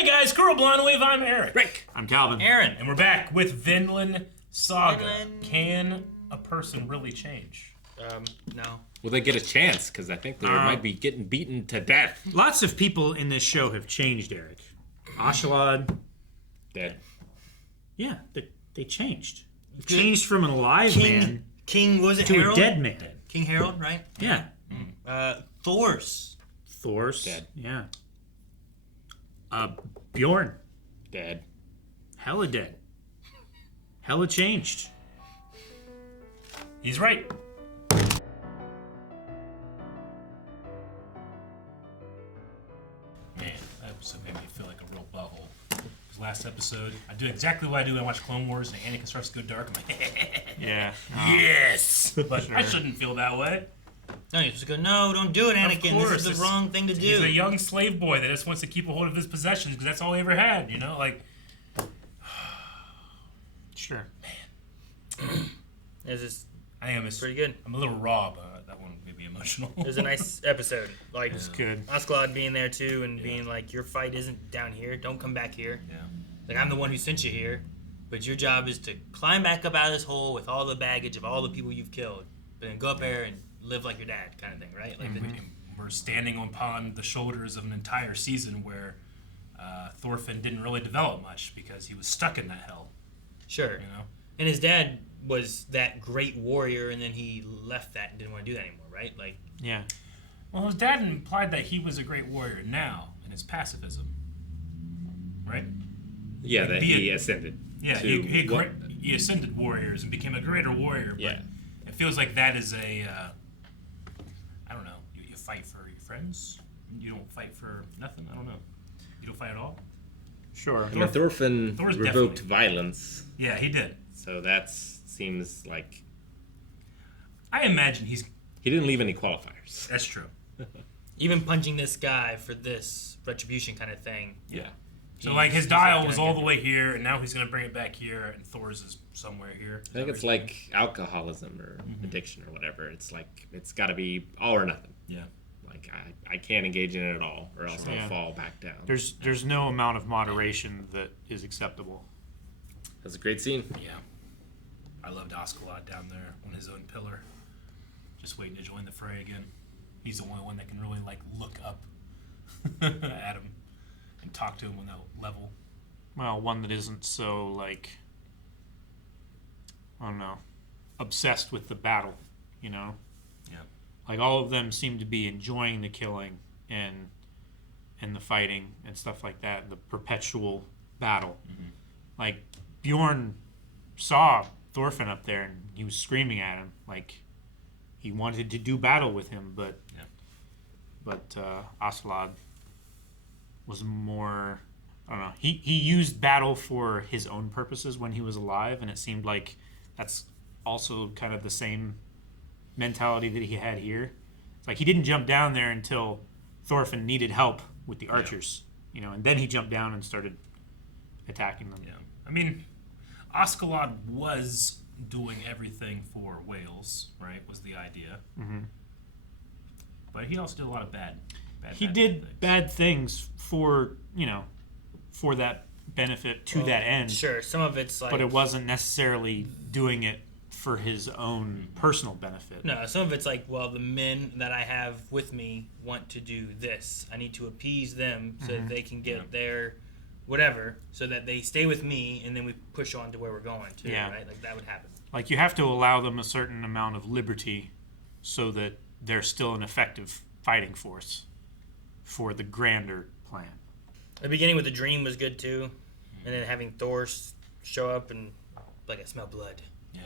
Hey guys, Squirrel Blonde Wave, I'm Eric. Rick. I'm Calvin. Aaron. And we're back with Vinland Saga. Can a person really change? No. Will they get a chance? Because I think they might be getting beaten to death. Lots of people in this show have changed, Eric. Askeladd. Dead. Yeah, they changed. They changed from an alive man King, was it to Harold? a dead man. King Harold, right? Yeah. Thor's. Dead. Yeah. Bjorn. Dead. Hella dead. Hella changed. He's right. Man, that episode made me feel like a real butthole. This last episode, I do exactly what I do when I watch Clone Wars and Anakin starts to go dark. I'm like, Yeah. yes! But I shouldn't feel that way. No, you just go, no, don't do it, Anakin. This is the wrong thing to do. He's a young slave boy that just wants to keep a hold of his possessions because that's all he ever had, you know? Like, Sure. I am pretty good. I'm a little raw, but that one made me emotional. It was a nice episode. Like, It's good. Askeladd being there too and being like, your fight isn't down here. Don't come back here. Yeah. Like, I'm the one who sent you here, but your job is to climb back up out of this hole with all the baggage of all the people you've killed, but then go up there and live like your dad, kind of thing, right? Like, We're standing upon the shoulders of an entire season where Thorfinn didn't really develop much because he was stuck in that hell. Sure. You know? And his dad was that great warrior, and then he left that and didn't want to do that anymore, right? Like, Yeah. Well, his dad implied that he was a great warrior now in his pacifism, right? Yeah, that he ascended. Yeah, he ascended warriors and became a greater warrior. But Yeah. it feels like that is a, I don't know. You fight for your friends. You don't fight for nothing. I don't know. You don't fight at all. Sure. I mean, Thorfinn Thor's revoked definitely- violence, Yeah, he did. so that seems like I imagine he's. he didn't leave any qualifiers. That's true. even punching this guy for this retribution kind of thing. Yeah. So like his dial was gonna all get the way here, and now he's gonna bring it back here, and Thor's is somewhere here. I think it's like alcoholism or addiction or whatever. It's like it's got to be all or nothing. Yeah. Like I can't engage in it at all, or else Yeah. I'll fall back down. There's no amount of moderation that is acceptable. That's a great scene. Yeah. I loved Askeladd down there on his own pillar, just waiting to join the fray again. He's the only one that can really like look up at him and talk to him on that level. Well, one that isn't so, like, I don't know, obsessed with the battle, you know? Yeah. Like, all of them seem to be enjoying the killing and the fighting and stuff like that, the perpetual battle. Mm-hmm. Like, Bjorn saw Thorfinn up there and he was screaming at him, like, he wanted to do battle with him, but Askeladd was more, I don't know, he used battle for his own purposes when he was alive, and it seemed like that's also kind of the same mentality that he had here. It's like he didn't jump down there until Thorfinn needed help with the archers, you know, and then he jumped down and started attacking them. Yeah. I mean, Askeladd was doing everything for Wales, right? Was the idea. Mm-hmm. But he also did a lot of bad He bad did things. bad things for, you know, for that benefit to that end. Sure, some of it's like... But it wasn't necessarily doing it for his own personal benefit. No, some of it's like, well, the men that I have with me want to do this. I need to appease them so that they can get their whatever, so that they stay with me, and then we push on to where we're going to, right? Like, that would happen. Like, you have to allow them a certain amount of liberty so that they're still an effective fighting force for the grander plan. The beginning with the dream was good, too. And then having Thor show up and, like, I smell blood. Yeah.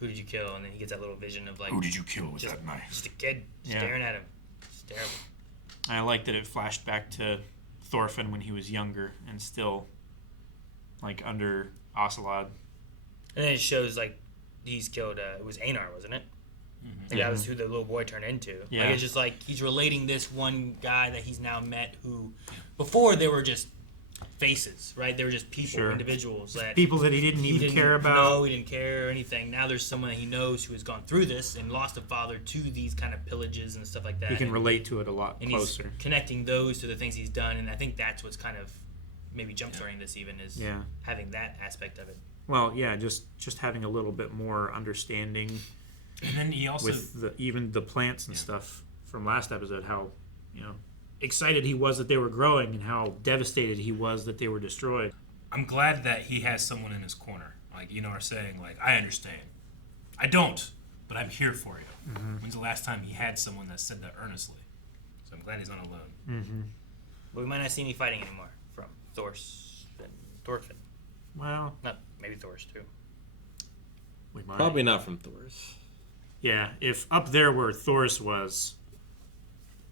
Who did you kill? And then he gets that little vision of, like... Who did you kill with that knife? Just a kid staring at him. It's terrible. I like that it flashed back to Thorfinn when he was younger and still, like, under Askeladd. And then it shows, like, he's killed... it was Einar, wasn't it? Like, that was who the little boy turned into. Yeah. Like, it's just like he's relating this one guy that he's now met who... Before, they were just faces, right? They were just people, individuals. That people that he didn't even care about. No, he didn't care or anything. Now there's someone that he knows who has gone through this and lost a father to these kind of pillages and stuff like that. He can relate to it a lot and closer. he's connecting those to the things he's done, and I think that's what's kind of maybe jumpstarting this even is Yeah. having that aspect of it. Well, yeah, just having a little bit more understanding And then he also with even the plants and stuff from last episode, how, excited he was that they were growing and how devastated he was that they were destroyed. I'm glad that he has someone in his corner. Like, are saying, like, I understand. I don't, but I'm here for you. When's the last time he had someone that said that earnestly? So I'm glad he's not alone. But we might not see any fighting anymore from Thorfinn. Well, Not maybe Thor's too. we might. Probably not from Thor's. Yeah, if up there where Thor's was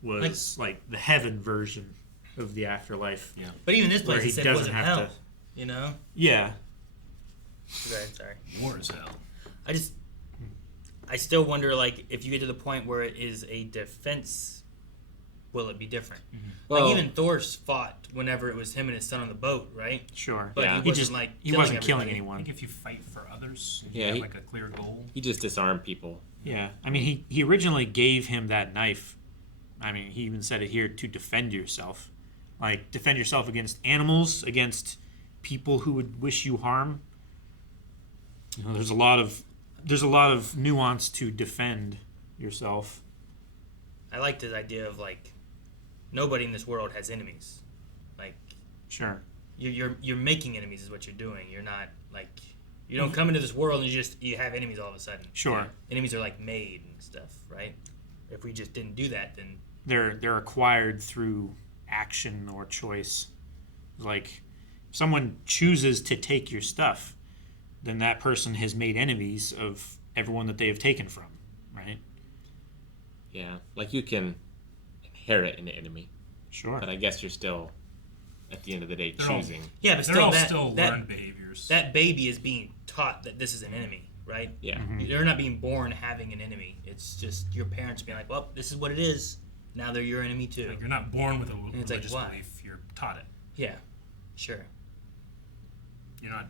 like the heaven version of the afterlife. Yeah. But even this Where place, he he said doesn't wasn't have hell. to- You know? Yeah. Go ahead, sorry. War is hell. I still wonder, like, if you get to the point where it is a defense, will it be different? Well, Like, even Thor's fought whenever it was him and his son on the boat, right? Sure. But Yeah. he wasn't, like, he wasn't killing everybody. I anyone. think if you fight for others, and Yeah, you have he- like a clear goal. he just disarmed people. Yeah. I mean, he originally gave him that knife. I mean, he even said it here to defend yourself. Like, defend yourself against animals, against people who would wish you harm. There's a lot of nuance to defend yourself. I liked his idea of, like, nobody in this world has enemies. Like, Sure. you're making enemies is what you're doing. You're not, like, you don't come into this world and you have enemies all of a sudden. Sure. Enemies are, like, made and stuff, right? If we just didn't do that, then They're acquired through action or choice. Like, if someone chooses to take your stuff, then that person has made enemies of everyone that they have taken from, right? Yeah, like you can inherit an enemy, Sure. but I guess you're still, at the end of the day, They're all- choosing. yeah, but They're still all that, still that, learned behaviors. that baby is being taught that this is an enemy, right? Yeah. They're not being born having an enemy. It's just your parents being like, well, this is what it is. Now they're your enemy too. Like, you're not born with a it's like, religious why? belief. You're taught it. Yeah, sure. You're not,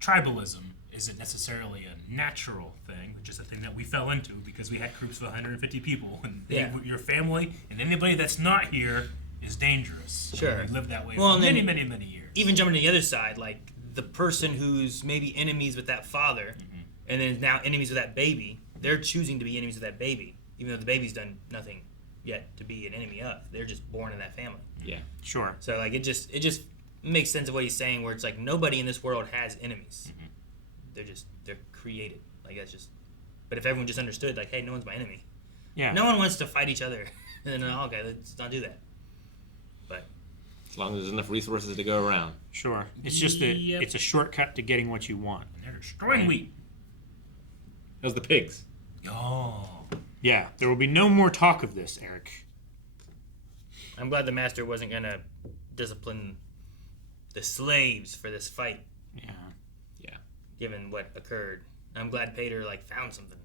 tribalism isn't necessarily a natural thing, just a thing that we fell into because we had groups of 150 people, and your family and anybody that's not here is dangerous. Sure. We lived that way Well, for and many, then many, many years. Even jumping to the other side, like the person who's maybe enemies with that father, and then now enemies with that baby, they're choosing to be enemies with that baby, even though the baby's done nothing yet to be an enemy of. They're just born in that family. Yeah. Sure. So like it just makes sense of what he's saying, where it's like nobody in this world has enemies. They're created. Like that's just. But if everyone just understood, like, hey, no one's my enemy. Yeah. No one wants to fight each other. And then okay, let's not do that. But As long as there's enough resources to go around. Sure. It's just Yep. it's a shortcut to getting what you want. And they're destroying wheat. How's the pigs? Oh. Yeah. There will be no more talk of this, Eric. I'm glad the master wasn't gonna discipline the slaves for this fight, Yeah. Yeah. given what occurred. I'm glad Pater like found something.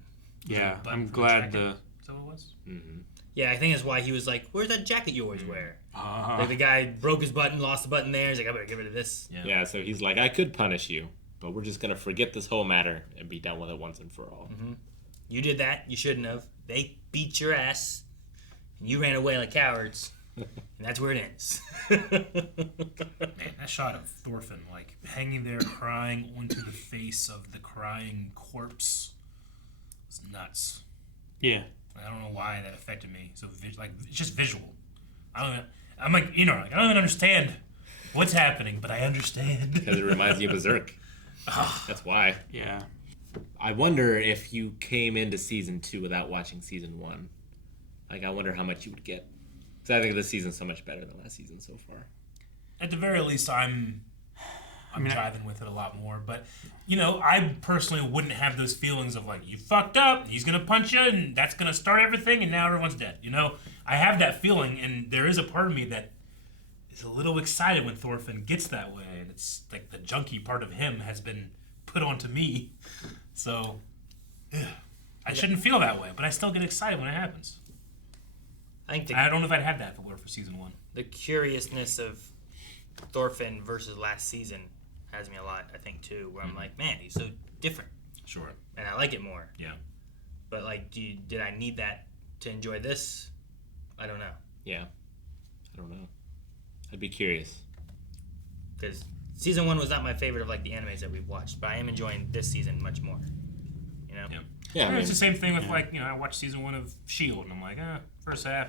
Yeah. Button I'm for glad jacket. the. Is that what it was? Mm-hmm. Yeah, I think that's why he was like, "Where's that jacket you always wear?" Uh, Like the guy broke his button, lost the button there. He's like, "I better get rid of this." Yeah, so he's like, I could punish you, but we're just going to forget this whole matter and be done with it once and for all. You did that. You shouldn't have. They beat your ass, and you ran away like cowards, and that's where it ends. Man, that shot of Thorfinn, like, hanging there crying onto the face of the crying corpse was nuts. yeah. I don't know why that affected me. So, it's just visual. I'm like, I don't even understand what's happening, but I understand. Because it reminds me of Berserk. That's why. Yeah. I wonder if you came into season 2 without watching season 1. Like, I wonder how much you would get. Because I think this season's so much better than last season so far. At the very least, I'm driving with it a lot more. But, I personally wouldn't have those feelings of like, you fucked up, he's going to punch you, and that's going to start everything, and now everyone's dead. I have that feeling, and there is a part of me that is a little excited when Thorfinn gets that way. And it's like the junkie part of him has been put onto me. So, I shouldn't feel that way, but I still get excited when it happens. I think I don't know if I'd have that if it were for season 1. the curiousness of Thorfinn versus last season has me a lot. I think too, where I'm like, man, he's so different, Sure. and I like it more. Yeah. But like, did I need that to enjoy this? I don't know. Yeah. I don't know. I'd be curious. because season 1 was not my favorite of like the animes that we've watched, but I am enjoying this season much more. You know? Yeah, I mean, it's the same thing with like, I watched season 1 of Shield, and I'm like, first half,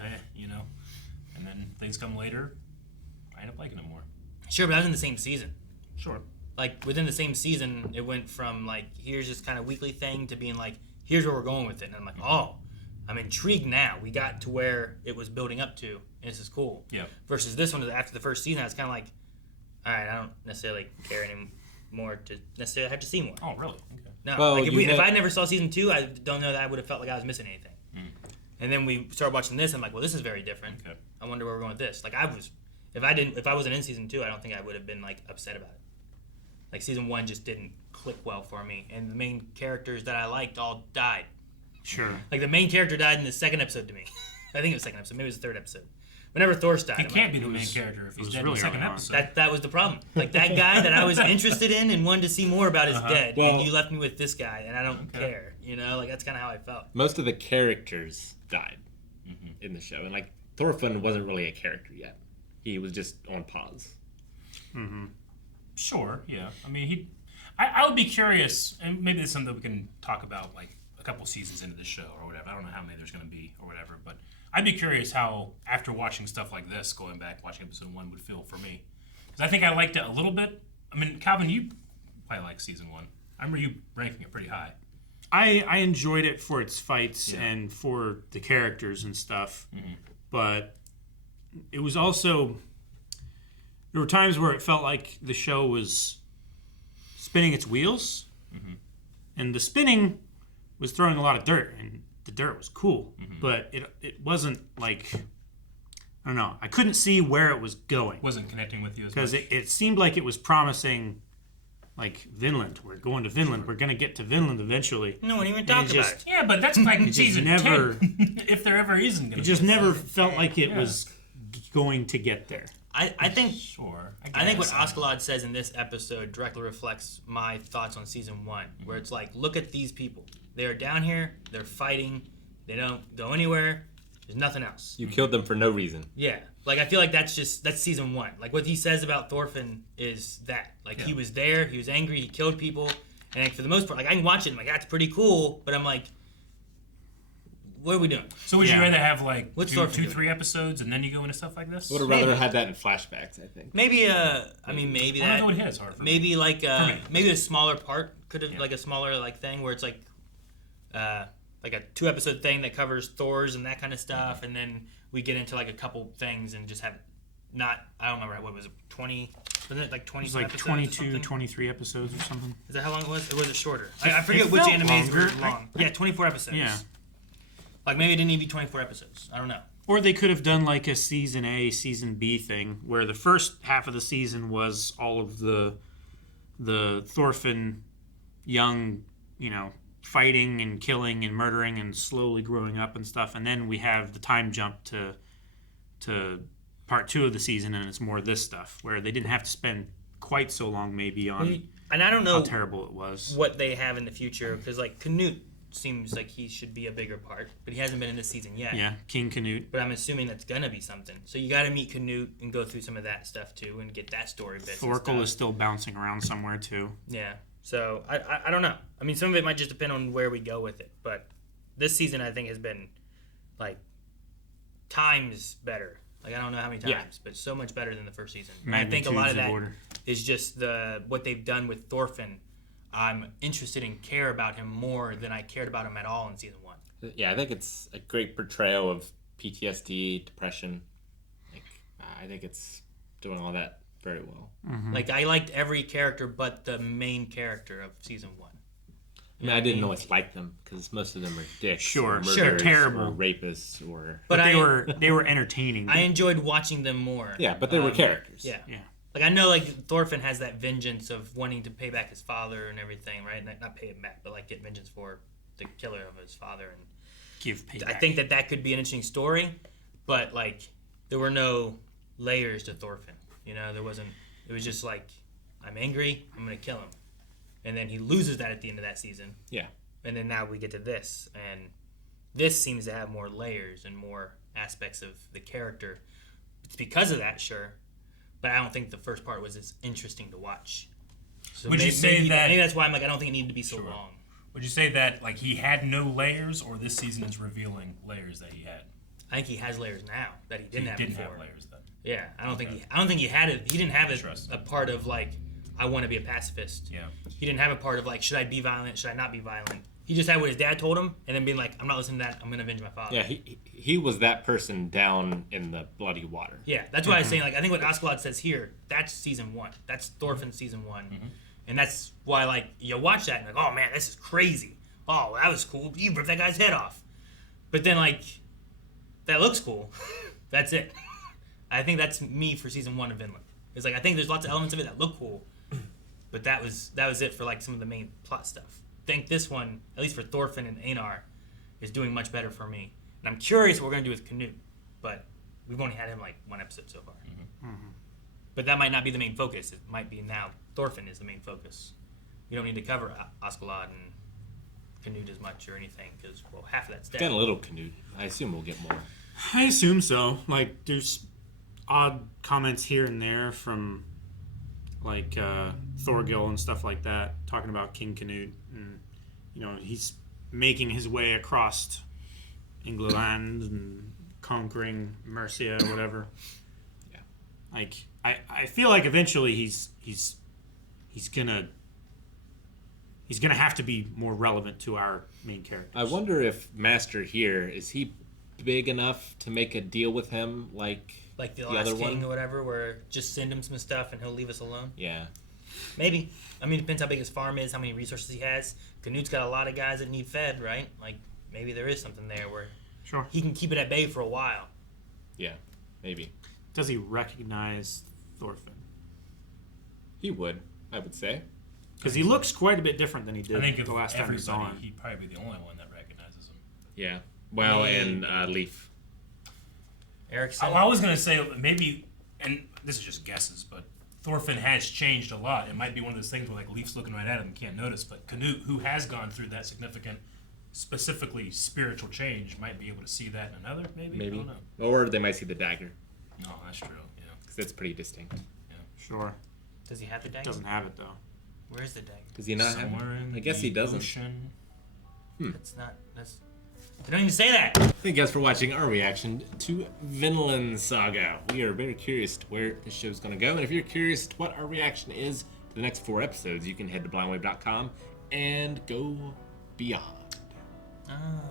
and then things come later, I end up liking them more. Sure, but I was in the same season. Sure. Like within the same season, it went from like here's this kind of weekly thing to being like here's where we're going with it, and I'm like, oh, I'm intrigued now. We got to where it was building up to, and this is cool. Yeah. Versus this one, after the first season, I was kind of like, all right, I don't necessarily care anymore to necessarily have to see more. Oh, really? Okay. No, Well, like if I never saw season 2, I don't know that I would have felt like I was missing anything. And then we started watching this, I'm like, well, this is very different. Okay. I wonder where we're going with this. Like if I wasn't in season 2, I don't think I would have been like upset about it. Like season 1 just didn't click well for me, and the main characters that I liked all died. Sure. Like the main character died in the second episode to me. I think it was the second episode, maybe it was the third episode. Whenever Thor's died, He I'm can't like, be the main character if he's was dead really in the second early on. episode. that was the problem. Like that guy that I was interested in and wanted to see more about is dead, Well- and you left me with this guy, and I don't care. Like that's kind of how I felt. most of the characters died in the show, and like Thorfinn wasn't really a character yet. He was just on pause. Sure, yeah. I mean, I would be curious, and maybe this is something we can talk about like a couple seasons into the show or whatever. I don't know how many there's going to be or whatever, but I'd be curious how, after watching stuff like this, going back, watching episode 1 would feel for me. Because I think I liked it a little bit. I mean, Calvin, you probably liked season 1. I remember you ranking it pretty high. I enjoyed it for its fights and for the characters and stuff, but it was also, there were times where it felt like the show was spinning its wheels, and the spinning was throwing a lot of dirt, and the dirt was cool, but it wasn't like, I don't know, I couldn't see where it was going. Wasn't connecting with you as Because much. it seemed like it was promising, like, Vinland. We're going to Vinland. We're going to get to Vinland eventually. No one even And talked it about just- it. Yeah, but that's like season never- 10. If there ever isn't going to It be. just a never third. felt like it was going to get there. I think Sure. I think what guess. Askeladd says in this episode directly reflects my thoughts on season 1, where it's like, look at these people. They are down here. They're fighting. They don't go anywhere. There's nothing else. You killed them for no reason. Yeah. Like, I feel like that's season 1. Like, what he says about Thorfinn is that. Like, he was there. He was angry. He killed people. And like, for the most part, like, I can watch it and I'm like, that's pretty cool. But I'm like, what are we doing? So would you Yeah. rather have like What's two, Thorfinn doing? 3 episodes and then you go into stuff like this? I would have rather had that in flashbacks, I think. Maybe, I mean, maybe I that. don't know what his hard for me. Maybe like me. maybe a smaller part could have Yeah. like a smaller like thing where it's like a 2-episode thing that covers Thor's and that kind of stuff, and then we get into like a couple things and just have not, I don't remember what was it, 20, wasn't it like 20 It was like episodes or 22, something? 23 episodes or something. Is that how long it was? Or was it shorter? I forget it which felt animes were longer. long. Yeah, 24 episodes. Yeah. Like maybe it didn't even be 24 episodes. I don't know. Or they could have done like a season A, season B thing, where the first half of the season was all of the Thorfinn young, fighting and killing and murdering and slowly growing up and stuff, and then we have the time jump to part 2 of the season, and it's more this stuff where they didn't have to spend quite so long maybe on And I don't know how terrible it was. what they have in the future, because like Canute seems like he should be a bigger part, but he hasn't been in this season yet. Yeah, King Canute. But I'm assuming that's gonna be something. So you got to meet Canute and go through some of that stuff too, and get that story bits. and Thorkel stuff. is still bouncing around somewhere too. Yeah. So I don't know. I mean, some of it might just depend on where we go with it. But this season I think has been like times better. Like I don't know how many times, but so much better than the first season. And I think a lot of Magnitudes that order. is just what they've done with Thorfinn. I'm interested and care about him more than I cared about him at all in season 1. Yeah, I think it's a great portrayal of PTSD, depression. I think it's doing all that very well. Like I liked every character but the main character of season 1. I mean, I didn't always like them because most of them are dicks, Sure, or sure, murderers, terrible. or rapists, or But they were entertaining. I enjoyed watching them more. yeah, but they were characters. Yeah. Yeah. Like I know, like Thorfinn has that vengeance of wanting to pay back his father and everything, right? Not pay him back, but like get vengeance for the killer of his father. And Give payback. I think that could be an interesting story, but like there were no layers to Thorfinn. There wasn't. It was just like I'm angry, I'm gonna kill him, and then he loses that at the end of that season. Yeah. And then now we get to this, and this seems to have more layers and more aspects of the character. It's because of that, sure. but I don't think the first part was as interesting to watch. So Would you say that? Maybe that's why I'm like, I don't think it needed to be so Sure. long. Would you say that like he had no layers, or this season is revealing layers that he had? I think he has layers now that he didn't have before. Have layers then. Yeah, I don't think Okay. he had it. He didn't have Interesting. a part of like, I want to be a pacifist. Yeah. He didn't have a part of like, should I be violent? Should I not be violent? He just had what his dad told him, and then being like, I'm not listening to that. I'm gonna avenge my father. Yeah, he was that person down in the bloody water. Yeah, that's why I was saying, like, I think what Askeladd says here, that's season 1. That's Thorfinn season 1. And that's why, like, you watch that and like, oh man, this is crazy. Oh, that was cool. You ripped that guy's head off. But then, like, that looks cool. That's it. I think that's me for season 1 of Vinland. It's like, I think there's lots of elements of it that look cool. But that was it for, like, some of the main plot stuff. I think this one, at least for Thorfinn and Einar, is doing much better for me. And I'm curious what we're going to do with Canute. But we've only had him, like, 1 episode so far. But that might not be the main focus. It might be now Thorfinn is the main focus. We don't need to cover Askeladd and Canute as much or anything because, well, half of that's dead. Got a little Canute. I assume we'll get more. I assume so. Like, there's odd comments here and there from, like, Thorgil and stuff like that, talking about King Canute. And, you know, he's making his way across England and conquering Mercia or whatever. Yeah. Like, I feel like eventually he's gonna have to be more relevant to our main characters. I wonder if Master here, is he big enough to make a deal with him like the other last king one? or whatever, where just send him some stuff and he'll leave us alone. Yeah. Maybe. I mean, it depends how big his farm is, how many resources he has. Canute's got a lot of guys that need fed, right? Like, maybe there is something there where Sure. he can keep it at bay for a while. Yeah. Maybe. Does he recognize Thorfinn? He would, I would say. Because he looks quite a bit different than he did I think the last time he saw everybody, him. he'd probably be the only one that recognizes him. Yeah. Well, and Leaf. Erickson. I was gonna say maybe, and this is just guesses, but Thorfinn has changed a lot. It might be one of those things where like Leaf's looking right at him and can't notice, but Canute, who has gone through that significant, specifically spiritual change, might be able to see that in another. Maybe. I don't know. Or they might see the dagger, No, that's true. Yeah. because it's pretty distinct. Sure. Does he have the dagger? Doesn't have it, though. Where's the dagger? Does he not have Somewhere in it? I guess the he doesn't. ocean. That's not. That's. I don't even say that. Thank you guys for watching our reaction to Vinland Saga. We are very curious to where the show's going to go. And if you're curious to what our reaction is to the next 4 episodes, you can head to blindwave.com and go beyond. Ah.